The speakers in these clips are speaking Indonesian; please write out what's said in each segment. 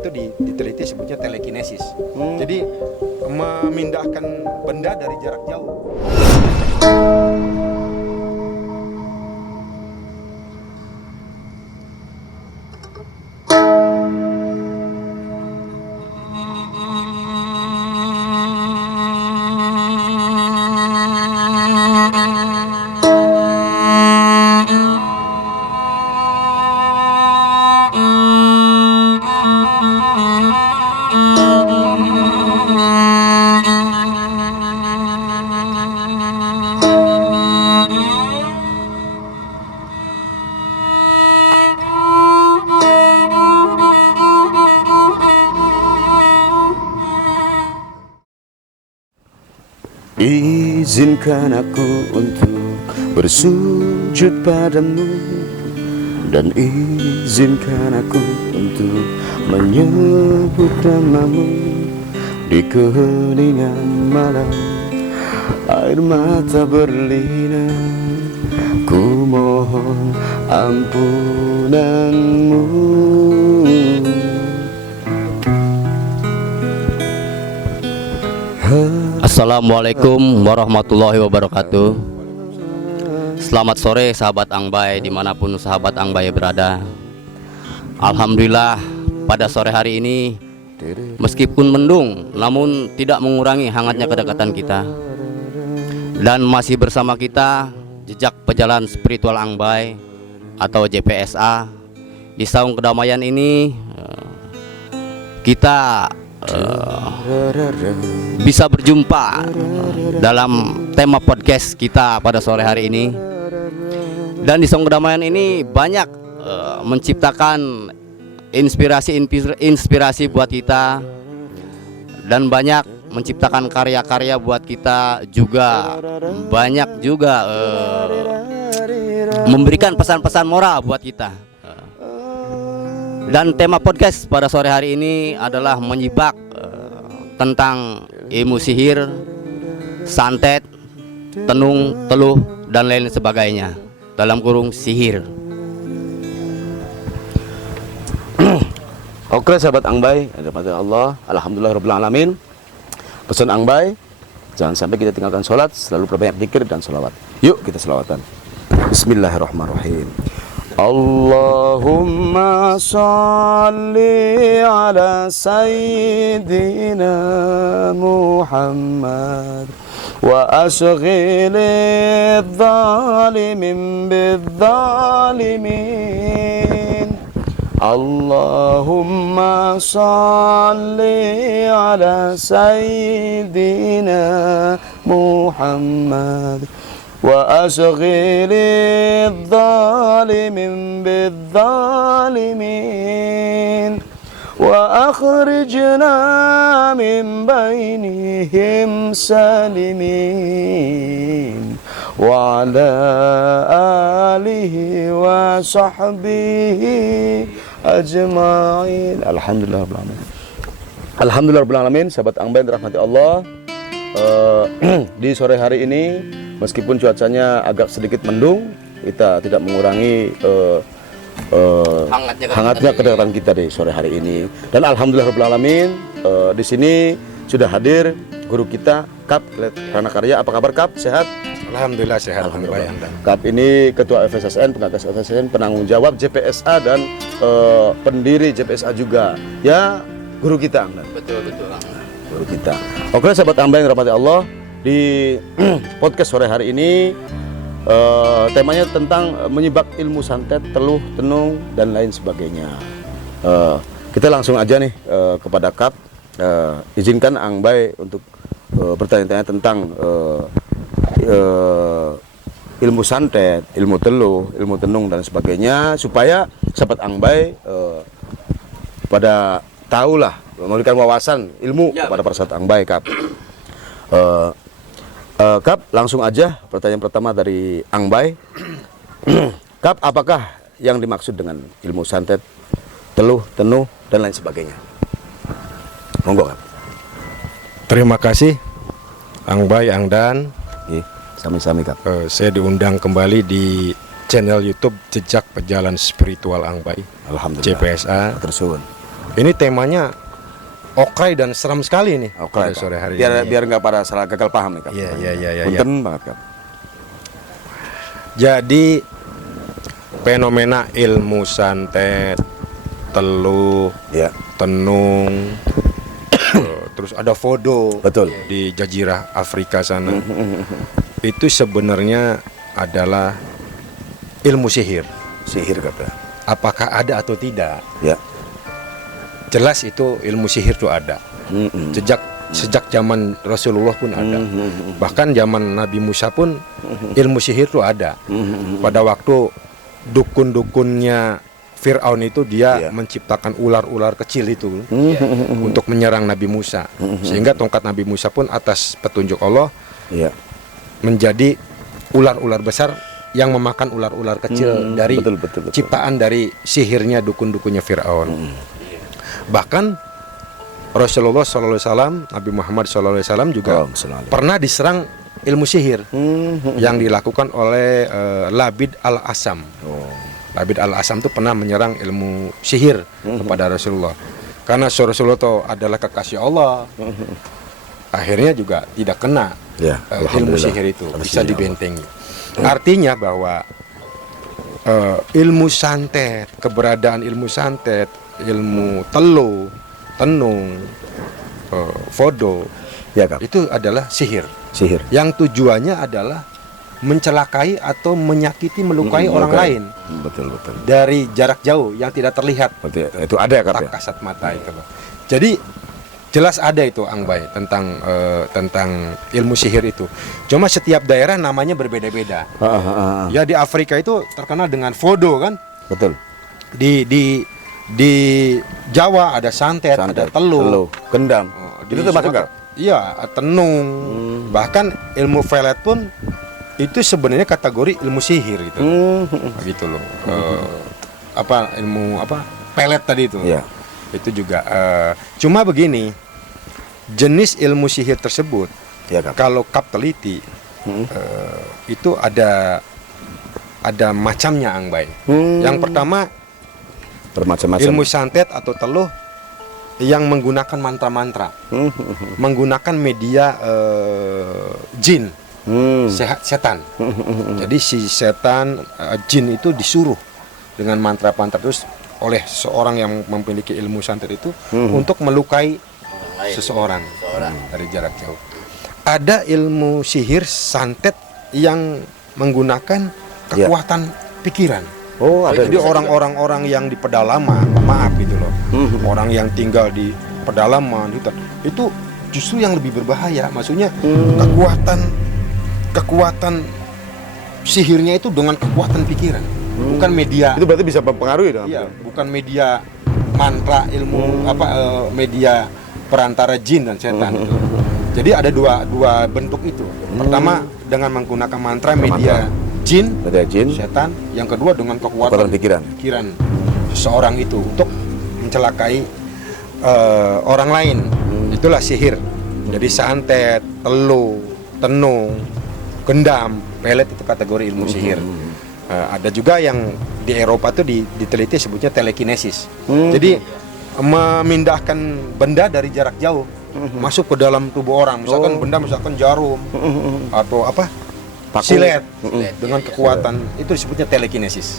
itu diteliti sebutnya telekinesis. Jadi memindahkan benda dari jarak jauh. Izinkan aku untuk bersujud padamu, dan izinkan aku untuk menyebut namamu di keheningan malam. Air mata berlinang, ku mohon ampunanmu. Assalamualaikum warahmatullahi wabarakatuh. Selamat sore sahabat Angbai dimanapun sahabat Angbai berada. Alhamdulillah pada sore hari ini meskipun mendung namun tidak mengurangi hangatnya kedekatan kita. Dan masih bersama kita jejak pejalan spiritual Angbai atau JPSA. Di Saung Kedamaian ini kita bisa berjumpa dalam tema podcast kita pada sore hari ini. Dan di Saung Kedamaian ini banyak menciptakan inspirasi buat kita, dan banyak menciptakan karya-karya buat kita, juga banyak juga memberikan pesan-pesan moral buat kita. Dan tema podcast pada sore hari ini adalah menyibak tentang ilmu sihir, santet, tenung, teluh, dan lain sebagainya. Dalam kurung sihir. Oke sahabat Angbai, rahmati Allah, alhamdulillah rabbil alamin. Pesan Angbai, jangan sampai kita tinggalkan sholat, selalu perbanyak zikir dan sholawat. Yuk kita sholawatan. Bismillahirrahmanirrahim. Allahumma salli ala sayyidina Muhammad wa ashghilidh dhalimin bidh-dhalimin. Allahumma salli ala sayyidina Muhammad wa ashghilidh dhalimin bidh-dhalimin wa akhrijna min bainihim salimin wa ala alihi wa sahbihi ajma'in. Alhamdulillah rabbil alamin. Alhamdulillah rabbil alamin. Sahabat Angbai rahmati Allah, di sore hari ini meskipun cuacanya agak sedikit mendung, kita tidak mengurangi hangatnya kedekatan kita di sore hari ini. Dan alhamdulillah rabbil alamin, di sini sudah hadir guru kita Kap Rana Karya. Apa kabar Kap? Sehat? Alhamdulillah sehat. Alhamdulillah. Kap ini ketua FSSN, pengagas FSSN, penanggung jawab JPSA, dan pendiri JPSA juga. Ya, guru kita. Betul. Guru kita. Oke sahabat Angbai yang rahmati Allah, di podcast sore hari ini temanya tentang menyibak ilmu santet, teluh, tenung, dan lain sebagainya. Kita langsung aja nih kepada Kap. Izinkan Angbai untuk bertanya-tanya tentang ilmu santet, ilmu teluh, ilmu tenung, dan sebagainya, supaya sahabat Angbai pada tahulah, memberikan wawasan ilmu kepada para sahabat Angbai. Kap, Kap, langsung aja pertanyaan pertama dari Angbai. Kap, apakah yang dimaksud dengan ilmu santet, teluh, tenung, dan lain sebagainya? Monggo Kap. Terima kasih Angbai, Angdan. Sami-sami Kap. Saya diundang kembali di channel YouTube Jejak Pejalan Spiritual Angbai, Alhamdulillah. JPSA. Tersuwun. Ini temanya okrai dan seram sekali nih. Oke, pada Kap. sore hari biar ini. biar nggak pada salah gagal paham nih, Kap. Iya. Punten banget, Kap. Jadi fenomena ilmu santet, teluh, Ya, tenung, terus ada fodo betul. di Jazirah Afrika sana. Itu sebenarnya adalah ilmu sihir. Sihir, Kap. Ya. Apakah ada atau tidak? Ya. Jelas itu ilmu sihir itu ada. Mm-mm. Sejak zaman Rasulullah pun ada. Bahkan zaman Nabi Musa pun ilmu sihir itu ada. Pada waktu dukun-dukunnya Fir'aun itu dia Iya. menciptakan ular-ular kecil itu untuk menyerang Nabi Musa. Sehingga tongkat Nabi Musa pun atas petunjuk Allah Iya. menjadi ular-ular besar yang memakan ular-ular kecil dari betul. ciptaan dari sihirnya dukun-dukunnya Fir'aun. Bahkan Rasulullah SAW, Nabi Muhammad SAW juga pernah diserang ilmu sihir yang dilakukan oleh Labid al-Asam. Labid al-Asam itu pernah menyerang ilmu sihir kepada Rasulullah. Karena Rasulullah itu adalah kekasih Allah, akhirnya juga tidak kena Ya, ilmu alhamdulillah. sihir itu, bisa dibentengi. Artinya bahwa ilmu santet, keberadaan ilmu santet, ilmu teluh, tenung, fodo, Ya, Kap. itu adalah sihir. Sihir. Yang tujuannya adalah mencelakai atau menyakiti, melukai orang lain Betul. dari jarak jauh yang tidak terlihat Berarti itu ada ya, Kap. tak Ya? kasat mata itu. Jadi jelas ada itu Angbay tentang ilmu sihir itu. Cuma setiap daerah namanya berbeda-beda. Ya di Afrika itu terkenal dengan fodo kan. Betul. Di Jawa ada santet, ada teluh. Gendam. Di Itu termasuk Sumatera- nggak? Iya, tenung. Bahkan ilmu pelet pun itu sebenarnya kategori ilmu sihir gitu. Gitu loh. Ilmu pelet tadi itu. Iya. Itu juga cuma begini. Jenis ilmu sihir tersebut Ya, Kap. kalau Kap teliti itu ada macamnya Angbay. Yang pertama Bermacam-macam. ilmu santet atau teluh yang menggunakan mantra-mantra, menggunakan media jin, setan. Jadi si setan jin itu disuruh dengan mantra-mantra terus oleh seorang yang memiliki ilmu santet itu untuk melukai seseorang dari jarak jauh. Ada ilmu sihir santet yang menggunakan kekuatan pikiran. Oh, ada. Jadi orang-orang yang di pedalaman, maaf gitu loh, orang yang tinggal di pedalaman hutan, itu justru yang lebih berbahaya. Maksudnya kekuatan sihirnya itu dengan kekuatan pikiran, bukan media. Itu berarti bisa mempengaruhi dong. Iya, bukan media mantra ilmu media perantara jin dan setan itu. Jadi ada dua bentuk itu. Pertama dengan menggunakan mantra media jin, setan. Yang kedua dengan kekuatan pikiran seseorang itu untuk mencelakai orang lain. Itulah sihir. Jadi santet, teluh, tenung, gendam, pelet itu kategori ilmu sihir. Ada juga yang di Eropa tuh diteliti sebutnya telekinesis. Jadi memindahkan benda dari jarak jauh masuk ke dalam tubuh orang. Misalkan benda, misalkan jarum atau silet dengan kekuatan itu disebutnya telekinesis.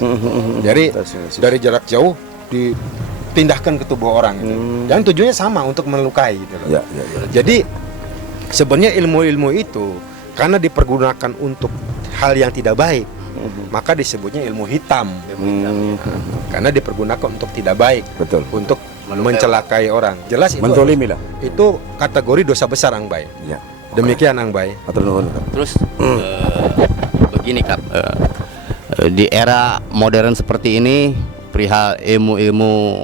Jadi dari jarak jauh dipindahkan ke tubuh orang gitu. Dan tujuannya sama untuk melukai gitu loh. Jadi sebenarnya ilmu-ilmu itu karena dipergunakan untuk hal yang tidak baik, maka disebutnya ilmu hitam. Karena dipergunakan untuk tidak baik, untuk mencelakai orang. Jelas itu itu kategori dosa besar Angbay. Demikian Angbay. Terus begini Kap, di era modern seperti ini perihal ilmu-ilmu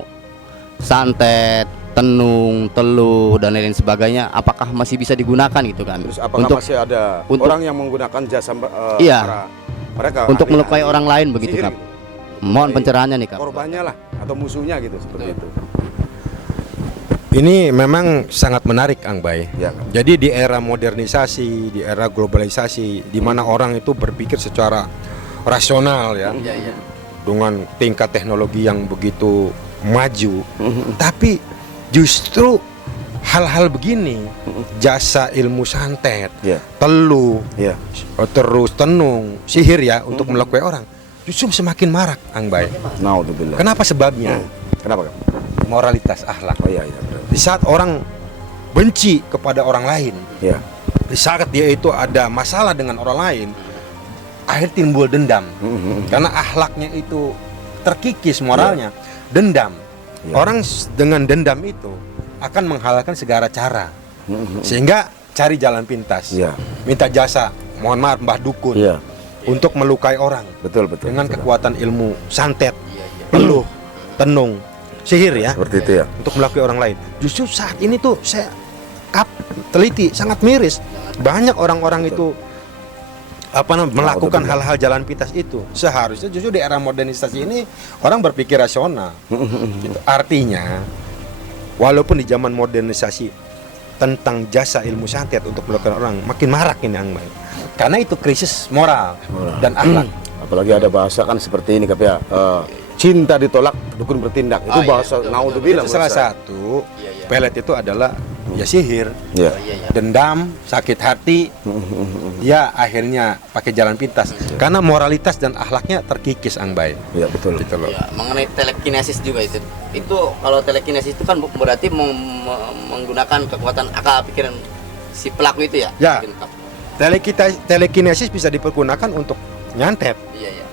santet, tenung, teluh dan lain sebagainya, apakah masih bisa digunakan gitu kan? Terus apakah masih ada orang yang menggunakan jasa mereka untuk melukai orang lain begitu sihir, Kap? Mohon pencerahannya nih Kap. Korbannya lah atau musuhnya gitu seperti itu. Ini memang sangat menarik Angbay. Ya. Jadi di era modernisasi, di era globalisasi, di mana orang itu berpikir secara rasional dengan tingkat teknologi yang begitu maju, tapi Justru hal-hal begini, jasa ilmu santet, Ya. teluh, Ya. terus tenung, sihir ya untuk melukai orang, justru semakin marak, Ang Bay. Naudzubillah. Kenapa sebabnya? Kenapa, Kak? Moralitas akhlak. Oh iya, iya. benar. Di saat orang benci kepada orang lain, Ya. di saat dia itu ada masalah dengan orang lain, akhirnya timbul dendam. Karena akhlaknya itu terkikis moralnya, dendam. Ya. Orang dengan dendam itu akan menghalalkan segala cara, sehingga cari jalan pintas, Ya. minta jasa, mohon maaf mbah dukun, Iya. untuk melukai orang Betul, betul. dengan betul. kekuatan ilmu santet, peluh, tenung, sihir ya, Seperti itu ya. untuk melukai orang lain. Justru saat ini tuh saya teliti sangat miris, banyak orang-orang itu melakukan hal-hal jalan pintas itu. Seharusnya justru di era modernisasi ini orang berpikir rasional. Gitu. Artinya walaupun di zaman modernisasi tentang jasa ilmu santet untuk melakukan orang makin marak ini Ang Bay. Karena itu krisis moral dan akhlak. Apalagi ada bahasa kan seperti ini, Kak ya. Cinta ditolak, dukun bertindak. Itu bahasa naudzubillah. Itu salah satu pelet itu adalah ya sihir, Ya. dendam, sakit hati, ya akhirnya pakai jalan pintas. Karena moralitas dan akhlaknya terkikis Ang Bay. Ya, betul. Gitu loh. Ya, mengenai telekinesis juga itu. Itu kalau telekinesis itu kan berarti menggunakan kekuatan akal pikiran si pelaku itu ya. Ya. Mungkin, Kak. Telekinesis bisa dipergunakan untuk nyantet. Iya, iya.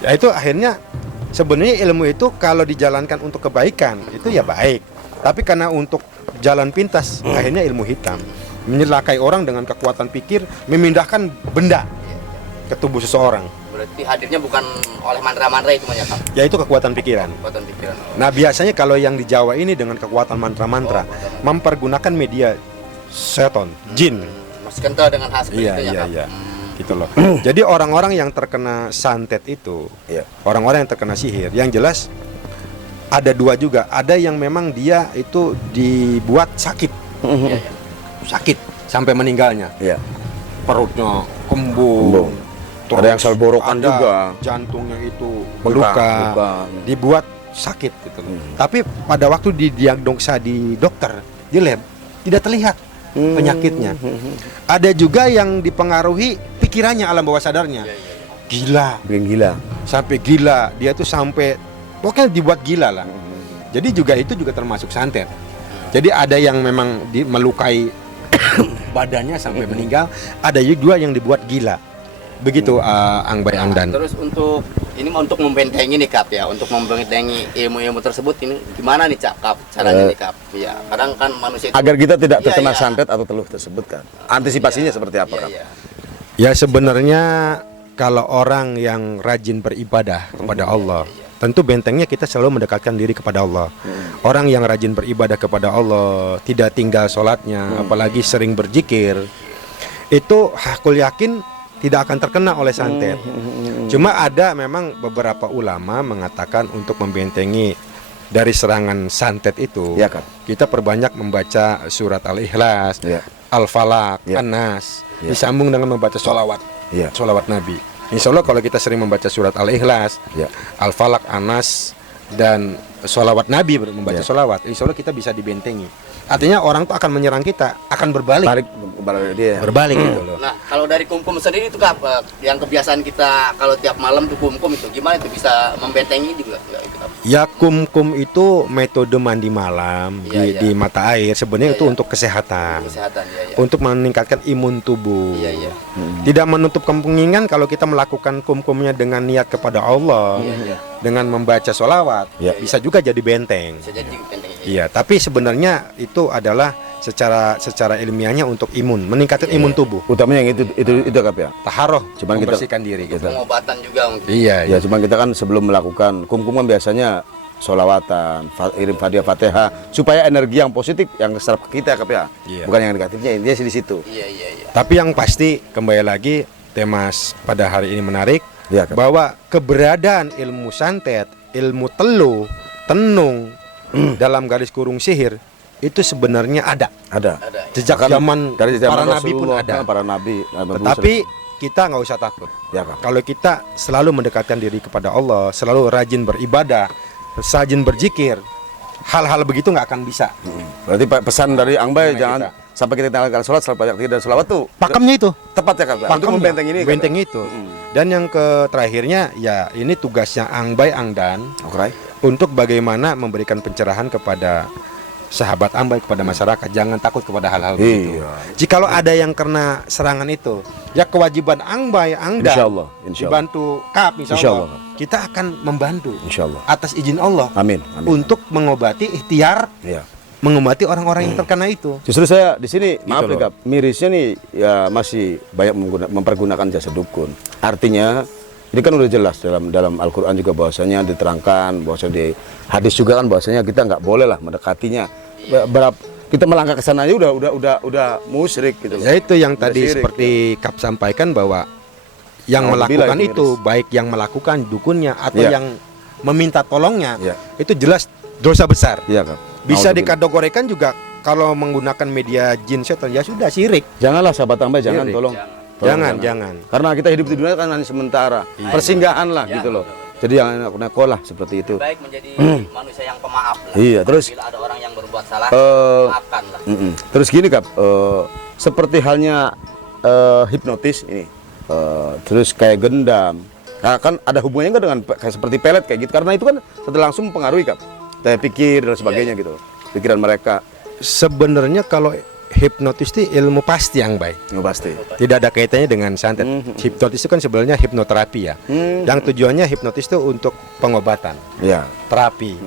Ya itu akhirnya sebenarnya ilmu itu kalau dijalankan untuk kebaikan itu ya baik. Tapi karena untuk jalan pintas akhirnya ilmu hitam. Menyelakai orang dengan kekuatan pikir, memindahkan benda ke tubuh seseorang. Berarti hadirnya bukan oleh mantra-mantra itu ya, Kak. Yaitu kekuatan pikiran. Kekuatan pikiran. Nah biasanya kalau yang di Jawa ini dengan kekuatan mantra-mantra mempergunakan media seton, jin. Masih kental dengan hal seperti Iya, itu ya, iya, Kak. iya. Gitu loh. Jadi orang-orang yang terkena santet itu, Iya. orang-orang yang terkena sihir, yang jelas ada dua juga. Ada yang memang dia itu dibuat sakit, Iya, iya. sakit sampai meninggalnya, Iya. perutnya Kembung. kembung. Ada yang salborokan ada juga. jantungnya itu Luka, luka, luka. dibuat sakit gitu. Tapi pada waktu didiagnosa di dokter, di lab tidak terlihat penyakitnya. Ada juga yang dipengaruhi pikirannya, alam bawah sadarnya. Gila, Bikin gila. sampai gila. Dia tuh sampai pokoknya dibuat gila lah. Jadi juga itu juga termasuk santet. Jadi ada yang memang melukai badannya sampai meninggal, ada juga yang dibuat gila. Begitu Ang Bay Angdan. Terus untuk ini untuk membentengi nih Kap ya, untuk membentengi ilmu-ilmu tersebut ini gimana nih Kap caranya nih Kap? Ya, kadang kan manusia itu Agar kita tidak terkena Iya, iya. santet atau teluh tersebut kan. Antisipasinya seperti apa, Iya, Kak? iya. Ya sebenarnya kalau orang yang rajin beribadah kepada Allah, tentu bentengnya kita selalu mendekatkan diri kepada Allah. Orang yang rajin beribadah kepada Allah, tidak tinggal sholatnya, apalagi sering berzikir, itu hakul yakin tidak akan terkena oleh santet. Cuma ada memang beberapa ulama mengatakan untuk membentengi dari serangan santet itu, Ya, Kak. kita perbanyak membaca surat Al-Ikhlas, Ya. Al-Falaq, Ya. An-Nas, Ya. disambung dengan membaca sholawat, Ya. sholawat Nabi. Insya Allah kalau kita sering membaca surat Al-Ikhlas, Ya. Al-Falaq, An-Nas, dan sholawat Nabi, membaca Ya. sholawat, insya Allah kita bisa dibentengi. Artinya orang tuh akan menyerang kita, akan berbalik, Balik dia. berbalik gitu loh. Nah, kalau dari kumkum sendiri itu Kap, yang kebiasaan kita kalau tiap malam tuh kumkum itu gimana itu bisa membentengi juga enggak itu Kap? Ya kumkum itu metode mandi malam Iya, iya. di mata air. Sebenarnya Iya, itu iya. untuk kesehatan, Kesehatan ya ya. untuk meningkatkan imun tubuh. Iya, iya. Tidak menutup kemungkinan kalau kita melakukan kumkumnya dengan niat kepada Allah, Iya, iya. dengan membaca sholawat, Ya. bisa juga jadi benteng. Bisa jadi bentengi. Iya, tapi sebenarnya itu adalah secara ilmiahnya untuk imun, meningkatkan imun tubuh, Utamanya yang itu Kak ya. taharoh, Cuman kita- membersihkan diri gitu. Pengobatan juga mungkin. Iya, Ya, iya. cuman kita kan sebelum melakukan kumkum kan biasanya sholawatan, irim hadiah fatihah supaya energi yang positif yang terserap ke kita Kak ya. Iya. Bukan yang negatifnya, intinya sih di situ. Iya, iya, iya. Tapi yang pasti kembali lagi tema pada hari ini menarik, Iya, Kak. bahwa keberadaan ilmu santet, ilmu teluh, tenung dalam garis kurung sihir itu sebenarnya ada. Ada. Ada. Sejak Bahkan zaman dari zaman para nabi pun Rasulullah, ada. Para nabi. Tetapi kita nggak usah takut. ya Kak. Kalau kita selalu mendekatkan diri kepada Allah, selalu rajin beribadah, rajin berzikir, hal-hal begitu nggak akan bisa. Berarti pesan dari Angbai Nah, jangan sampai kita tinggalkan sholat, setelah banyak tidak sholawat tuh Pakemnya itu. tepat ya Kak. Untuk Pakemnya, membenteng ini. benteng itu. Dan yang terakhirnya ya ini tugasnya Angbai Angdan Oke. untuk bagaimana memberikan pencerahan kepada sahabat Angbai, kepada masyarakat. Jangan takut kepada hal-hal begitu. Iya. Jikalau ada yang kena serangan itu, ya kewajiban Angbai Angdan Insya Allah. dibantu Kap Insya insya Allah. Allah, kita akan membantu Insya Allah. atas izin Allah Amin. untuk mengobati ikhtiar, Iya. mengobati orang-orang yang terkena itu. Justru saya di sini maaf loh. nih Kak, mirisnya nih ya masih banyak mempergunakan jasa dukun. Artinya ini kan udah jelas dalam Al-Qur'an juga bahwasanya diterangkan, bahwasanya di hadis juga kan bahwasanya kita nggak boleh lah mendekatinya. Kita melangkah ke sana aja udah musyrik gitu. Ya itu yang Udah tadi syirik, seperti Kap sampaikan bahwa yang Alhamdulillah melakukan itu miris. baik yang melakukan dukunnya atau Ya. yang meminta tolongnya, Ya. itu jelas dosa besar. Iya Kak. Bisa Alhamdulillah. dikategorikan juga kalau menggunakan media jin setan ya sudah syirik. Janganlah sahabat Angbai, jangan Syirik. tolong. Jangan. Karena kita hidup di dunia kan hanya sementara, persinggahan lah gitu loh. Jadi jangan neko lah seperti itu. Baik menjadi manusia yang pemaaf lah. Iya, terus Bila ada orang yang berbuat salah, Eh, maafkan lah. Terus gini Kak, seperti halnya hipnotis ini, terus kayak gendam, nah, kan ada hubungannya nggak dengan kayak seperti pelet kayak gitu? Karena itu kan setelah langsung mempengaruhi Kak, daya pikir dan sebagainya gitu, pikiran mereka. Sebenarnya kalau hipnotis itu ilmu pasti yang baik. Nggak pasti. Tidak ada kaitannya dengan santet. Hipnotis itu kan sebenarnya hipnoterapi ya. Yang tujuannya hipnotis itu untuk pengobatan, Ya. terapi.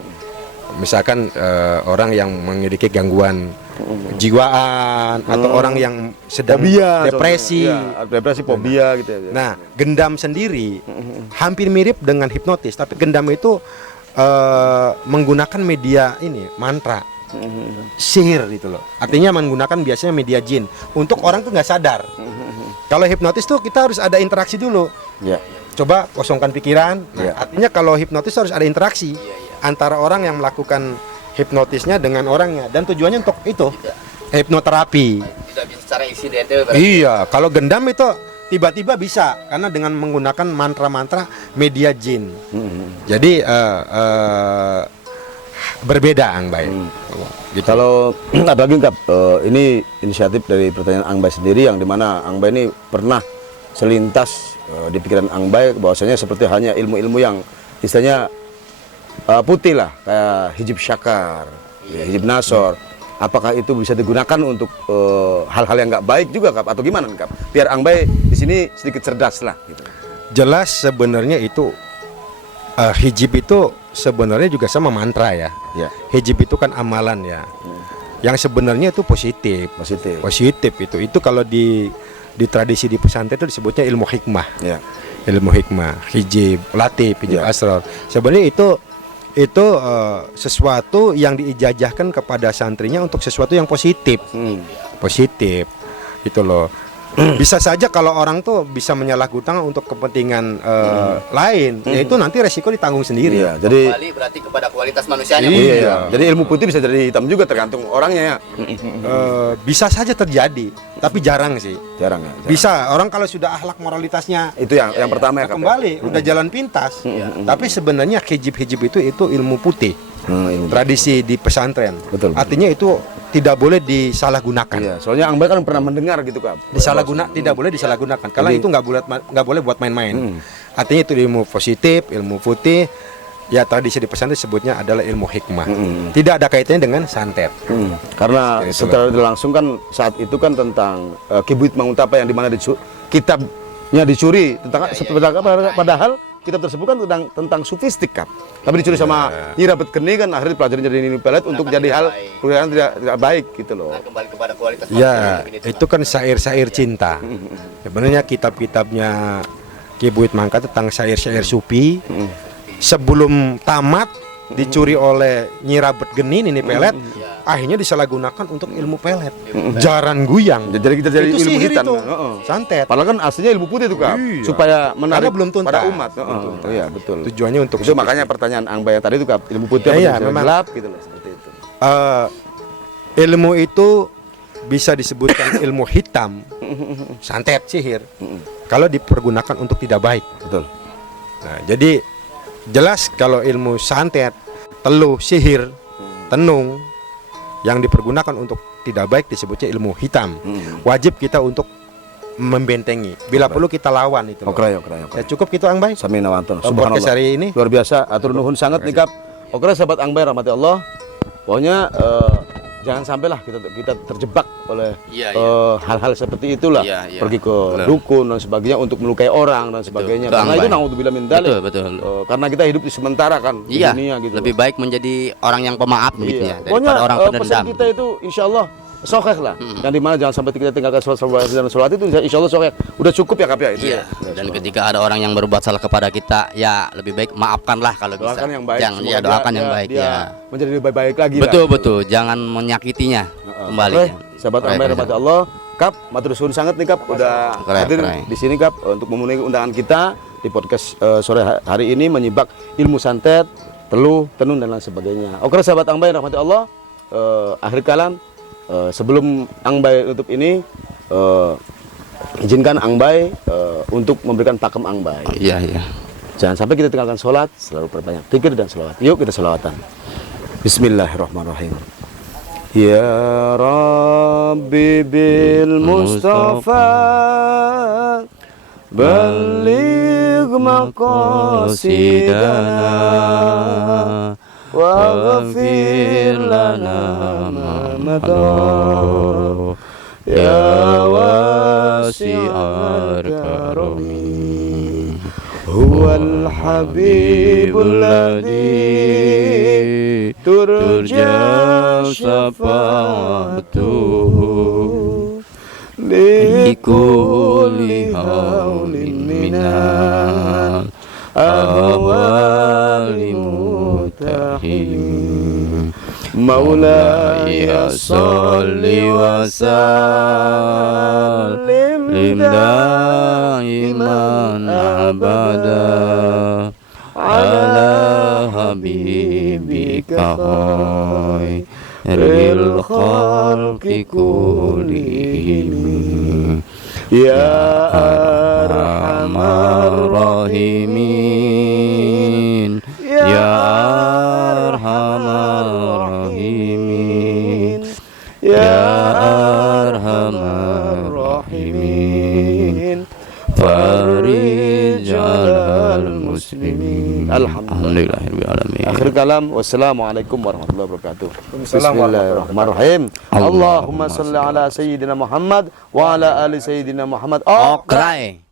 Misalkan orang yang memiliki gangguan jiwaan atau orang yang sedang Fobia, depresi. contohnya. Iya, depresi, fobia gitu ya. Nah, gendam sendiri hampir mirip dengan hipnotis, tapi gendam itu menggunakan media ini mantra, sihir gitu loh. Artinya menggunakan biasanya media jin untuk orang tuh nggak sadar. Kalau hipnotis tuh kita harus ada interaksi dulu. Ya. Coba kosongkan pikiran. Nah, Iya. artinya kalau hipnotis harus ada interaksi antara orang yang melakukan hipnotisnya dengan orangnya, dan tujuannya untuk itu hipnoterapi. Tidak bisa secara insidental. Iya, kalau gendam itu tiba-tiba bisa karena dengan menggunakan mantra-mantra media jin. Jadi berbeda Angbai. Gitu. Kalau ada lagi Kak, ini inisiatif dari pertanyaan Angbai sendiri yang dimana Angbai ini pernah selintas di pikiran Angbai bahwasanya seperti hanya ilmu-ilmu yang istilahnya putih lah, kayak hijab syakar, hijab nasor. Apakah itu bisa digunakan untuk hal-hal yang nggak baik juga Kak, atau gimana Kak? Biar Angbai di sini sedikit cerdas lah gitu. Jelas sebenarnya itu hijab itu sebenarnya juga sama mantra ya. Ya, Hijab itu kan amalan ya. Yang sebenarnya itu positif. positif. Positif itu kalau di tradisi di pesantren itu disebutnya ilmu hikmah. Ya. Ilmu hikmah, hijab, latif, hijab Ya. asrar. Sebenarnya itu sesuatu yang diijajahkan kepada santrinya untuk sesuatu yang positif. Positif. Itu loh. Bisa saja kalau orang tuh bisa menyalahgunakan untuk kepentingan lain, yaitu nanti resiko ditanggung sendiri. Iya, jadi Kembali berarti kepada kualitas manusianya. Iya. Jadi ilmu putih bisa jadi hitam juga tergantung orangnya ya. Bisa saja terjadi, tapi jarang sih. Jarang ya. jarang. Bisa orang kalau sudah akhlak moralitasnya Itu yang pertama ya Kak. kembali, udah jalan pintas. Tapi sebenarnya hijab itu ilmu putih, Ilmu. tradisi di pesantren. Betul. Artinya itu tidak boleh disalahgunakan. Iya, soalnya Angbai kan pernah mendengar gitu Kak. Tidak boleh disalahgunakan karena Jadi- itu nggak boleh buat main-main. Artinya itu ilmu positif, ilmu putih. Ya tradisi di pesantren disebutnya adalah ilmu hikmah. Tidak ada kaitannya dengan santet. Karena Itu secara langsung kan saat itu kan tentang Kibuit Manguntapa yang dimana kitabnya dicuri tentang padahal kitab tersebut kan tentang sufistik Kak. Tapi dicuri sama Nyi Rabet Geni kan akhirnya dipelajari jadi ini pelet untuk jadi hal yang tidak baik gitu loh. Nah, kembali kepada kualitas Ya, manusia. itu kan syair-syair cinta. Sebenarnya kitab-kitabnya Kibuit Mangka tentang syair-syair sufi sebelum tamat dicuri oleh Nyi Rabet Geni ini pelet, akhirnya disalahgunakan untuk ilmu pelet. Jaran guyang. Jadi kita jadi itu ilmu sihir hitam itu. kan? Heeh. Santet. Padahal kan aslinya ilmu putih itu Kak, Iya. supaya menarik Karena belum tuntas. pada umat. Iya betul. Tujuannya untuk Itu makanya pertanyaan Angbai yang tadi itu Kak, ilmu putih apa Iya, ilmu memang. gelap gitu loh seperti itu. Ilmu itu bisa disebutkan ilmu hitam, santet, sihir. Kalau dipergunakan untuk tidak baik. Betul. Nah, jadi jelas kalau ilmu santet, teluh, sihir tenung yang dipergunakan untuk tidak baik disebutnya ilmu hitam. Wajib kita untuk membentengi. Bila perlu kita lawan itu. Oke. Ya cukup gitu Ang Bay. Sami nawantun. Podcast hari ini Luar biasa, atur nuhun sangat nih Kap. Oke sahabat Ang Bay rahmati Allah. Pokoknya jangan sampailah kita terjebak oleh hal-hal seperti itulah. Pergi ke dukun dan sebagainya untuk melukai orang dan sebagainya. Betul, Karena itu naudzubillah min dzalik. Betul. Karena kita hidup di sementara kan di dunia gitu. Lebih baik menjadi orang yang pemaaf gitu ya Pokoknya daripada orang pesan pendendam. kita itu insya Allah sokeh lah. Yang dimana jangan sampai kita tinggalkan sholat itu insya Allah sokeh. Udah cukup ya Kap ya itu ya. Dan ketika ada orang yang berbuat salah kepada kita, ya lebih baik maafkanlah kalau bisa. Doakan yang baik. Jangan Semoga doakan dia- yang baik dia ya. menjadi lebih baik lagi Betul, jangan menyakitinya kembali. Oke, sahabat Ambai rahmati Allah, Kap, matur suwun sangat nih Kap udah hadir di sini Kap untuk memenuhi undangan kita di podcast sore hari ini menyibak ilmu santet, teluh, tenun dan lain sebagainya. Oke, sahabat Ambai rahmati Allah, akhir kalam sebelum Angbai tutup ini izinkan Angbai untuk memberikan pakem Angbai. Iya. Jangan sampai kita tinggalkan sholat, selalu perbanyak zikir dan sholawat. Yuk kita sholawatan. Bismillahirrahmanirrahim. Ya Rabbi bil Mustafa baligh maqasidana waghfir lana ma madha ya wasi'al karami huwal habibul ladzi turja syafa'atuhu likulli haulin minal ahwali mutahim Maulaya salli wa sallim daiman abada ala habibika khairil khalqi kullihim ya arhamar rahimin ya arhamar rahimin ya arhamar rahimin farij alal muslimin. Alhamdulillahirabbil alamin. Akhir kalam, wassalamualaikum warahmatullahi wabarakatuh. Bismillahirrahmanirrahim. Allahumma salli ala sayyidina Muhammad wa ala ali sayyidina Muhammad. Okrai.